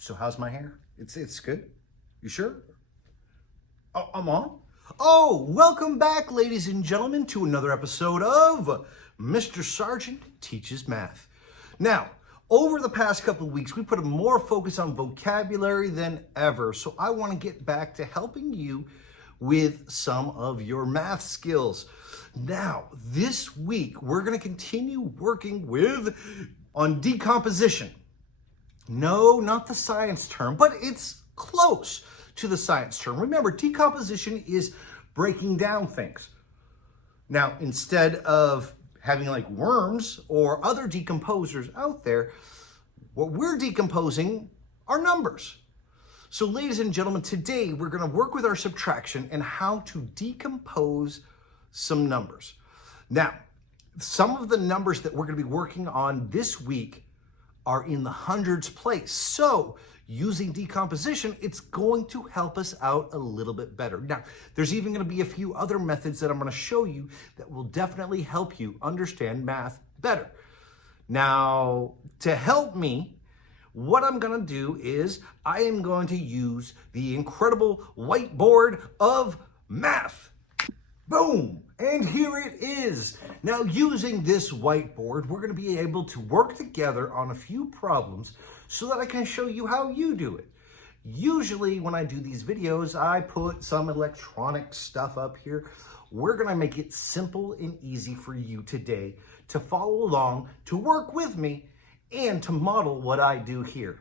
So how's my hair? It's good. You sure? Oh, I'm on. Oh, welcome back, ladies and gentlemen, to another episode of Mr. Sargent Teaches Math. Now, over the past couple of weeks, we put a more focus on vocabulary than ever. So I want to get back to helping you with some of your math skills. Now, this week, we're going to continue working on decomposition. No, not the science term, but it's close to the science term. Remember, decomposition is breaking down things. Now, instead of having like worms or other decomposers out there, what we're decomposing are numbers. So, ladies and gentlemen, today we're going to work with our subtraction and how to decompose some numbers. Now, some of the numbers that we're going to be working on this week are in the hundreds place. So, using decomposition, it's going to help us out a little bit better. Now, there's even going to be a few other methods that I'm going to show you that will definitely help you understand math better. Now, to help me, what I'm going to do is I am going to use the incredible whiteboard of math. Boom! And here it is. Now, using this whiteboard, we're going to be able to work together on a few problems so that I can show you how you do it. Usually, when I do these videos, I put some electronic stuff up here. We're going to make it simple and easy for you today to follow along, to work with me, and to model what I do here.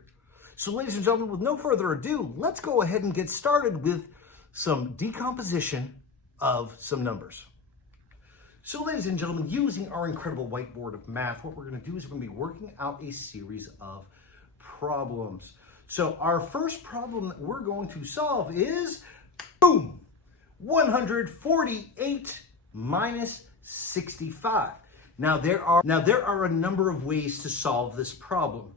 So, ladies and gentlemen, with no further ado, let's go ahead and get started with some decomposition of some numbers. So, ladies and gentlemen, using our incredible whiteboard of math, what we're going to do is we're going to be working out a series of problems. So, our first problem that we're going to solve is, boom, 148 minus 65. Now, there are a number of ways to solve this problem.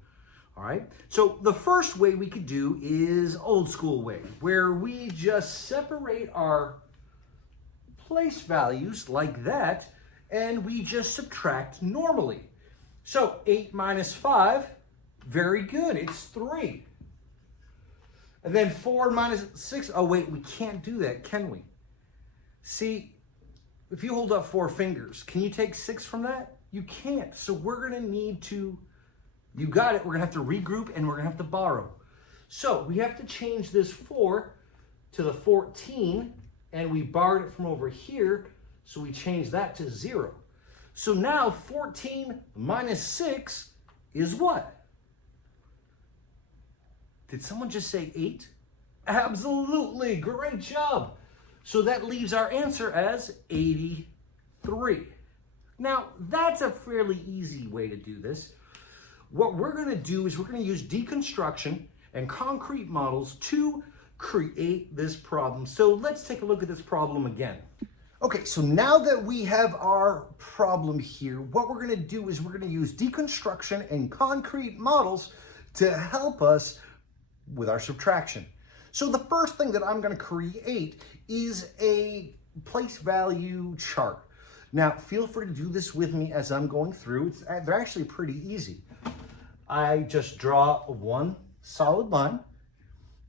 All right. So, the first way we could do is old school way, where we just separate our place values like that, and we just subtract normally. So 8 minus 5, very good, it's 3. And then 4 minus 6, oh wait, we can't do that, can we? See, if you hold up 4 fingers, can you take 6 from that? You can't, so we're gonna need to, you got it, we're gonna have to regroup and we're gonna have to borrow. So we have to change this 4 to the 14, and we borrowed it from over here, so we change that to 0. So now 14 minus 6 is what? Did someone just say 8? Absolutely, great job. So that leaves our answer as 83. Now, that's a fairly easy way to do this. What we're gonna do is we're gonna use deconstruction and concrete models to create this problem. So let's take a look at this problem again. Okay, so now that we have our problem here, what we're gonna do is we're gonna use deconstruction and concrete models to help us with our subtraction. So the first thing that I'm gonna create is a place value chart. Now, feel free to do this with me as I'm going through. They're actually pretty easy. I just draw one solid line,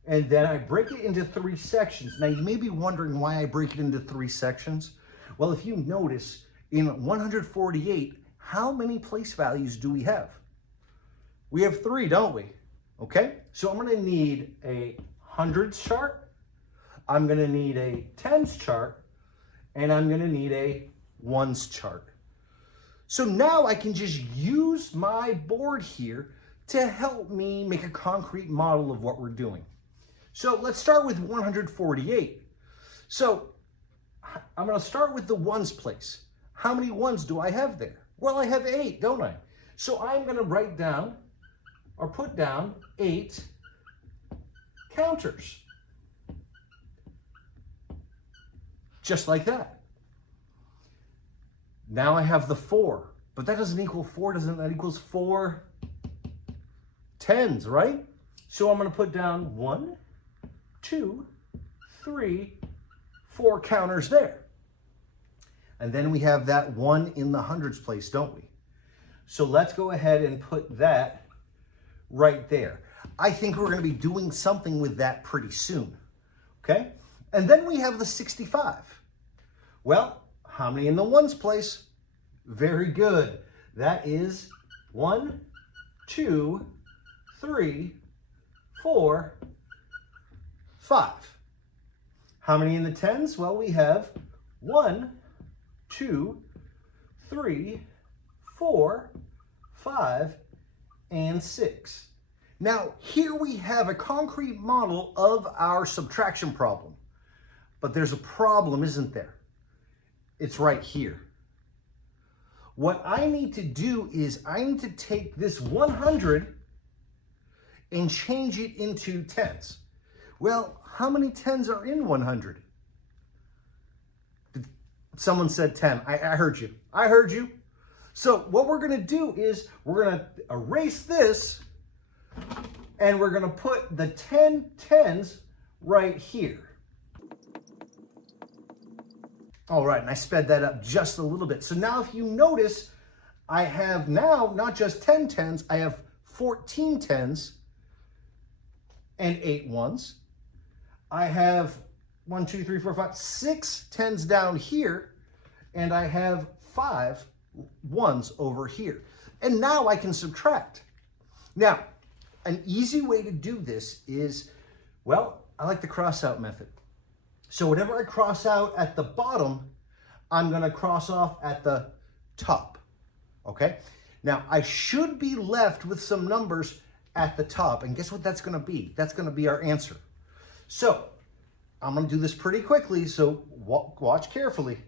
and then I break it into 3 sections. Now, you may be wondering why I break it into 3 sections. Well, if you notice, in 148, how many place values do we have? We have 3, don't we? Okay, so I'm gonna need a hundreds chart, I'm gonna need a tens chart, and I'm gonna need a ones chart. So now I can just use my board here to help me make a concrete model of what we're doing. So let's start with 148. So I'm going to start with the ones place. How many ones do I have there? Well, I have 8, don't I? So I'm going to write down or put down 8 counters. Just like that. Now I have the 4, but that doesn't equal 4, that equals 4 tens, right? So I'm going to put down 1, 2, 3, 4 counters there. And then we have that 1 in the hundreds place, don't we? So let's go ahead and put that right there. I think we're going to be doing something with that pretty soon. Okay? And then we have the 65. Well, how many in the ones place? Very good. That is 1, 2, 3, 4, 5. How many in the tens? Well, we have 1, 2, 3, 4, 5, and 6. Now, here we have a concrete model of our subtraction problem. But there's a problem, isn't there? It's right here. What I need to do is I need to take this 100 and change it into tens. Well, how many tens are in 100? Someone said 10. I heard you. I heard you. So what we're going to do is we're going to erase this and we're going to put the 10 tens right here. All right, and I sped that up just a little bit. So now if you notice, I have now not just 10 tens, I have 14 tens and 8 ones. I have 1, 2, 3, 4, 5, 6 tens down here, and I have 5 ones over here. And now I can subtract. Now, an easy way to do this is, well, I like the cross-out method. So whatever I cross out at the bottom, I'm going to cross off at the top, okay? Now, I should be left with some numbers at the top, and guess what that's going to be? That's going to be our answer. So, I'm going to do this pretty quickly, so watch carefully.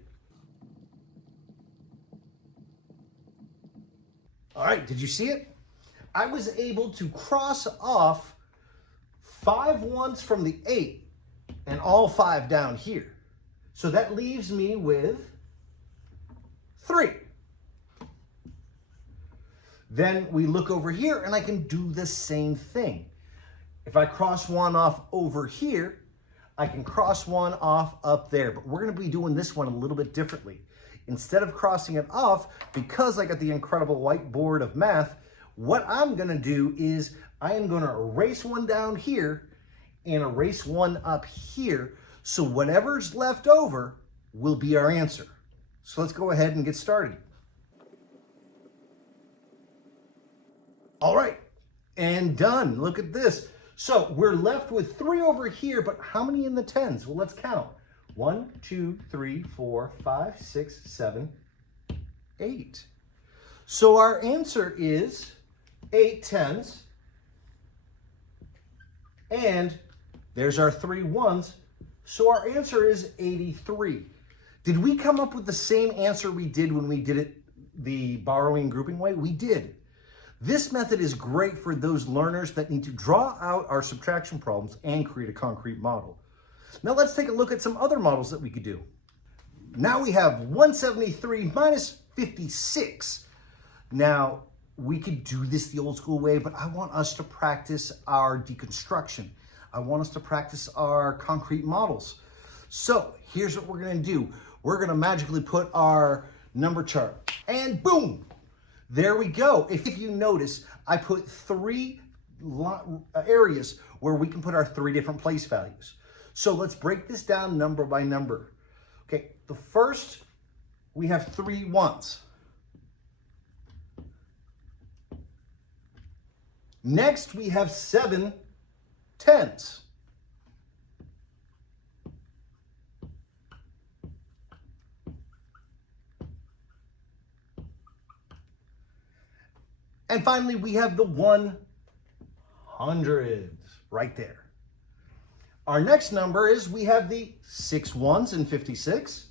All right, did you see it? I was able to cross off 5 ones from the 8 and all 5 down here. So that leaves me with 3. Then we look over here and I can do the same thing. If I cross 1 off over here, I can cross 1 off up there, but we're going to be doing this one a little bit differently. Instead of crossing it off, because I got the incredible whiteboard of math, what I'm going to do is I am going to erase 1 down here and erase 1 up here. So whatever's left over will be our answer. So let's go ahead and get started. All right, and done. Look at this. So we're left with 3 over here, but how many in the tens? Well, let's count. 1, 2, 3, 4, 5, 6, 7, 8. So our answer is 8 tens. And there's our 3 ones. So our answer is 83. Did we come up with the same answer we did when we did it the borrowing grouping way? We did. This method is great for those learners that need to draw out our subtraction problems and create a concrete model. Now let's take a look at some other models that we could do. Now we have 173 minus 56. Now we could do this the old school way, but I want us to practice our deconstruction. I want us to practice our concrete models. So here's what we're going to do. We're going to magically put our number chart and boom, there we go. If you notice, I put 3 areas where we can put our 3 different place values. So let's break this down number by number. Okay, the first, we have 3 ones. Next, we have 7 tens. And finally, we have the 100s right there. Our next number is we have the 6 ones in 56.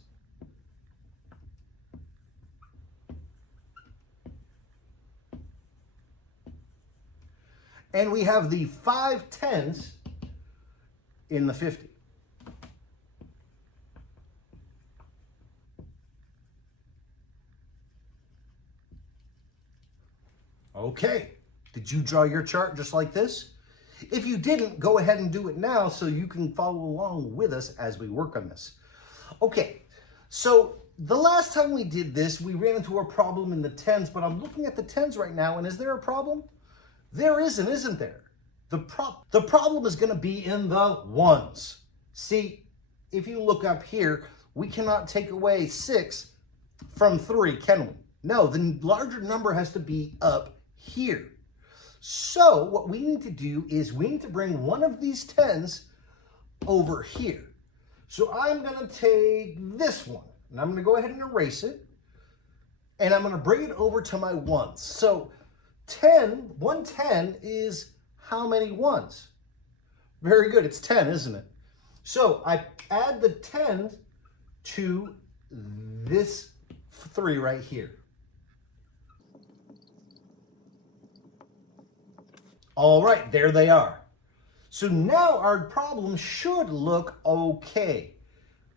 And we have the 5 tens in the 50. Okay, did you draw your chart just like this? If you didn't, go ahead and do it now so you can follow along with us as we work on this. Okay, so the last time we did this, we ran into a problem in the tens, but I'm looking at the tens right now, and is there a problem? There isn't there? The problem is going to be in the ones. See, if you look up here, we cannot take away 6 from 3, can we? No, the larger number has to be up here. So what we need to do is we need to bring one of these 10s over here. So I'm going to take this one, and I'm going to go ahead and erase it, and I'm going to bring it over to my ones. So 110 is how many ones? Very good, it's 10, isn't it? So I add the 10 to this 3 right here. All right, there they are. So now our problem should look okay.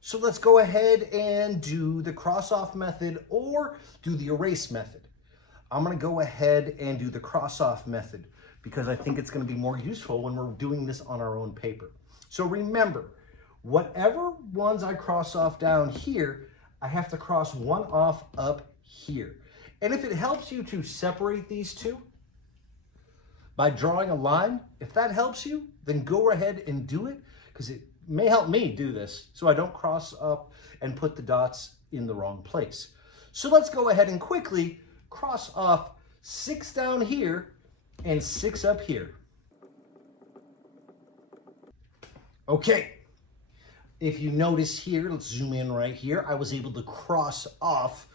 So let's go ahead and do the cross-off method or do the erase method. I'm going to go ahead and do the cross-off method because I think it's going to be more useful when we're doing this on our own paper. So remember, whatever ones I cross off down here, I have to cross one off up here. And if it helps you to separate these two by drawing a line, if that helps you, then go ahead and do it, because it may help me do this so I don't cross up and put the dots in the wrong place. So let's go ahead and quickly cross off 6 down here and 6 up here. Okay, if you notice here, let's zoom in right here, I was able to cross off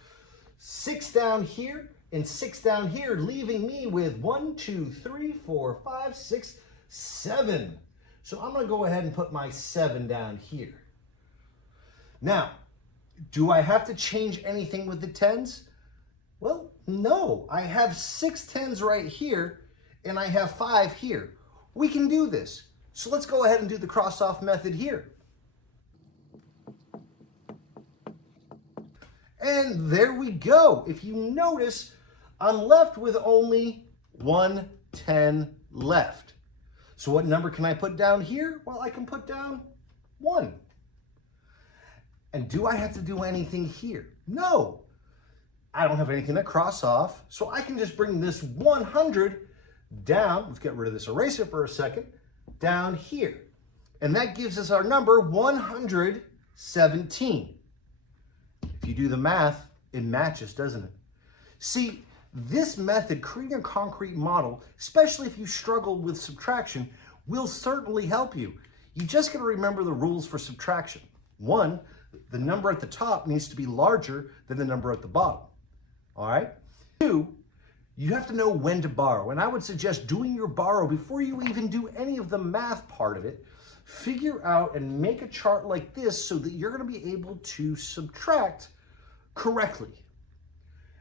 6 down here and 6 down here, leaving me with 1, 2, 3, 4, 5, 6, 7. So I'm going to go ahead and put my 7 down here. Now, do I have to change anything with the 10s? Well, no. I have 6 10s right here, and I have 5 here. We can do this. So let's go ahead and do the cross-off method here. And there we go. If you notice, I'm left with only 1 10 left. So what number can I put down here? Well, I can put down 1. And do I have to do anything here? No. I don't have anything to cross off, so I can just bring this 100 down. Let's get rid of this eraser for a second. Down here. And that gives us our number 117. If you do the math, it matches, doesn't it? See, this method, creating a concrete model, especially if you struggle with subtraction, will certainly help you. You just got to remember the rules for subtraction. 1, the number at the top needs to be larger than the number at the bottom. All right? 2, you have to know when to borrow. And I would suggest doing your borrow before you even do any of the math part of it. Figure out and make a chart like this so that you're going to be able to subtract correctly.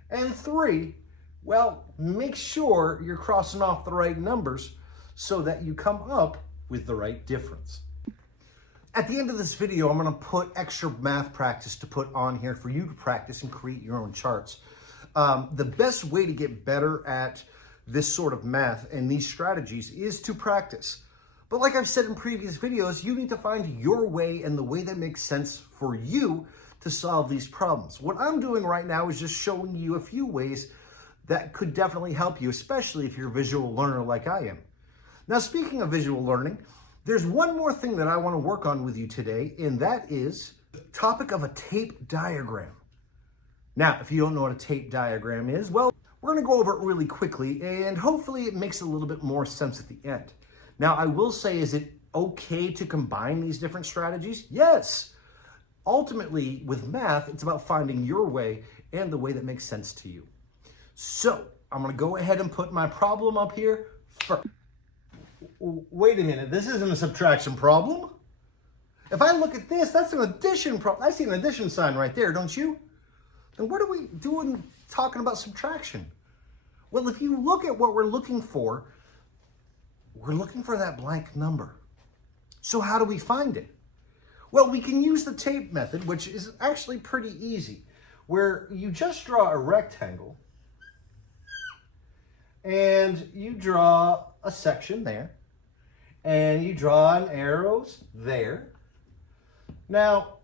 And 3, well, make sure you're crossing off the right numbers so that you come up with the right difference. At the end of this video, I'm going to put extra math practice to put on here for you to practice and create your own charts. The best way to get better at this sort of math and these strategies is to practice. But like I've said in previous videos, you need to find your way and the way that makes sense for you to solve these problems. What I'm doing right now is just showing you a few ways that could definitely help you, especially if you're a visual learner like I am. Now, speaking of visual learning, there's one more thing that I want to work on with you today, and that is the topic of a tape diagram. Now, if you don't know what a tape diagram is, well, we're going to go over it really quickly, and hopefully it makes a little bit more sense at the end. Now, I will say, is it okay to combine these different strategies? Yes. Ultimately, with math, it's about finding your way and the way that makes sense to you. So, I'm going to go ahead and put my problem up here first. Wait a minute, this isn't a subtraction problem. If I look at this, that's an addition problem. I see an addition sign right there, don't you? Then what are we doing talking about subtraction? Well, if you look at what we're looking for that blank number. So how do we find it? Well, we can use the tape method, which is actually pretty easy, where you just draw a rectangle and you draw a section there and you draw an arrows there. Now,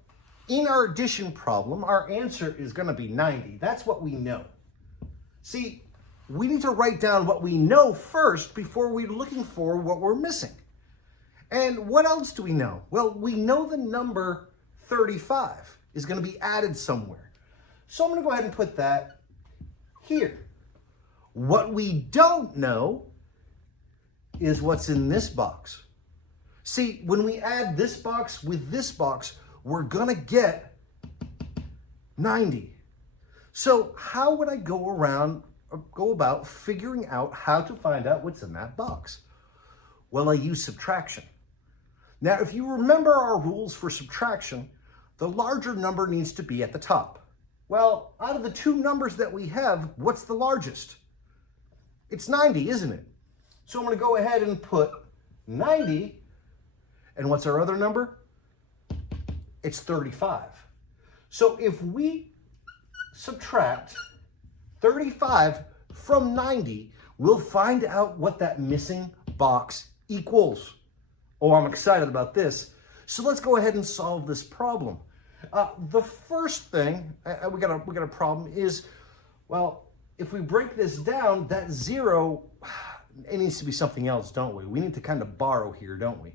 in our addition problem, our answer is going to be 90. That's what we know. See, we need to write down what we know first before we're looking for what we're missing. And what else do we know? Well, we know the number 35 is going to be added somewhere. So I'm going to go ahead and put that here. What we don't know is what's in this box. See, when we add this box with this box, we're going to get 90. So how would I go about figuring out how to find out what's in that box? Well, I use subtraction. Now, if you remember our rules for subtraction, the larger number needs to be at the top. Well, out of the two numbers that we have, what's the largest? It's 90, isn't it? So I'm going to go ahead and put 90, and what's our other number? It's 35. So if we subtract 35 from 90, we'll find out what that missing box equals. Oh, I'm excited about this. So let's go ahead and solve this problem. The first thing we got a problem is, well, if we break this down, that 0, it needs to be something else, don't we? We need to kind of borrow here, don't we?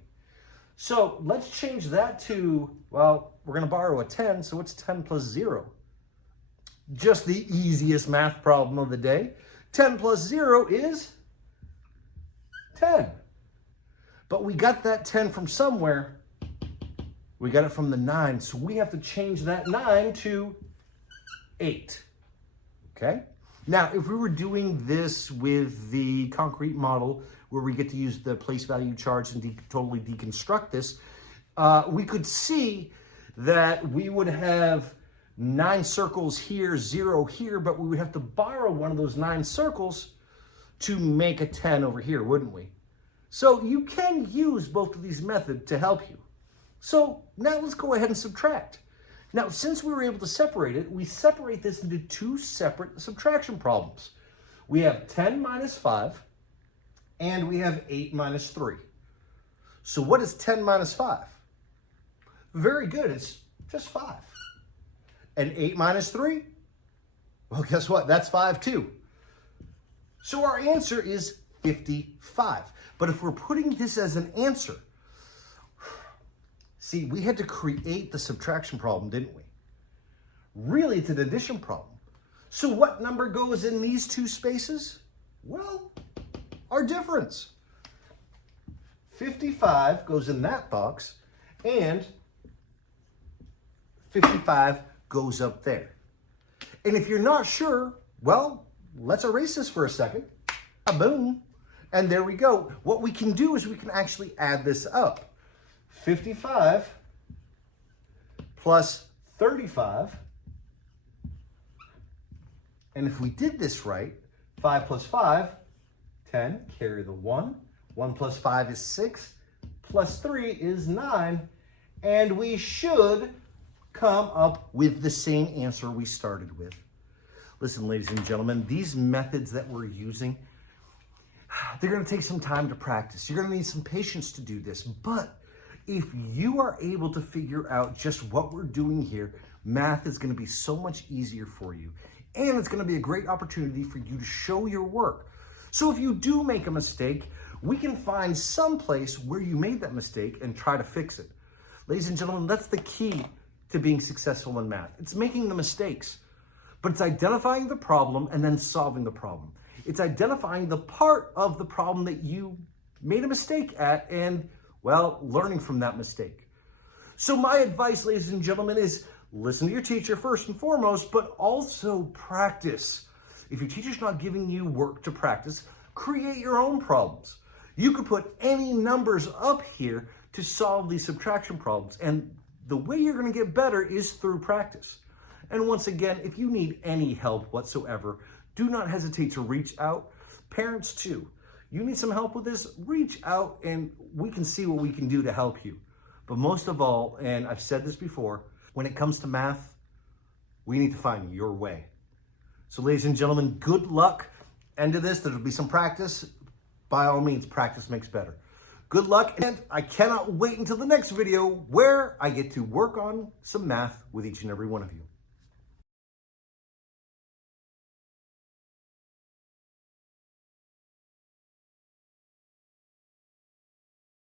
So let's change that to, well, we're going to borrow a 10, so what's 10 plus 0? Just the easiest math problem of the day. 10 plus 0 is 10. But we got that 10 from somewhere. We got it from the 9, so we have to change that 9 to 8. Okay? Now, if we were doing this with the concrete model, where we get to use the place value charts and totally deconstruct this, we could see that we would have 9 circles here, 0 here, but we would have to borrow one of those 9 circles to make a 10 over here, wouldn't we? So you can use both of these methods to help you. So now let's go ahead and subtract. Now, since we were able to separate it, we separate this into 2 separate subtraction problems. We have 10 minus 5, and we have 8 minus 3. So what is 10 minus 5? Very good, it's just 5. And 8 minus 3? Well, guess what? That's 5 too. So our answer is 55. But if we're putting this as an answer, see, we had to create the subtraction problem, didn't we? Really, it's an addition problem. So what number goes in these 2 spaces? Well, our difference. 55 goes in that box, and 55 goes up there. And if you're not sure, well, let's erase this for a second. Boom. And there we go. What we can do is we can actually add this up. 55 plus 35. And if we did this right, 5 plus 5, 10, carry the 1. 1 plus 5 is 6, plus 3 is 9. And we should come up with the same answer we started with. Listen, ladies and gentlemen, these methods that we're using, they're going to take some time to practice. You're going to need some patience to do this. But if you are able to figure out just what we're doing here, math is going to be so much easier for you. And it's going to be a great opportunity for you to show your work. So if you do make a mistake, we can find some place where you made that mistake and try to fix it. Ladies and gentlemen, that's the key to being successful in math. It's making the mistakes, but it's identifying the problem and then solving the problem. It's identifying the part of the problem that you made a mistake at and, well, learning from that mistake. So my advice, ladies and gentlemen, is listen to your teacher first and foremost, but also practice. If your teacher's not giving you work to practice, create your own problems. You could put any numbers up here to solve these subtraction problems. And the way you're going to get better is through practice. And once again, if you need any help whatsoever, do not hesitate to reach out. Parents too. You need some help with this, reach out and we can see what we can do to help you. But most of all, and I've said this before, when it comes to math, we need to find your way. So ladies and gentlemen, good luck. End of this, there'll be some practice. By all means, practice makes better. Good luck, and I cannot wait until the next video where I get to work on some math with each and every one of you.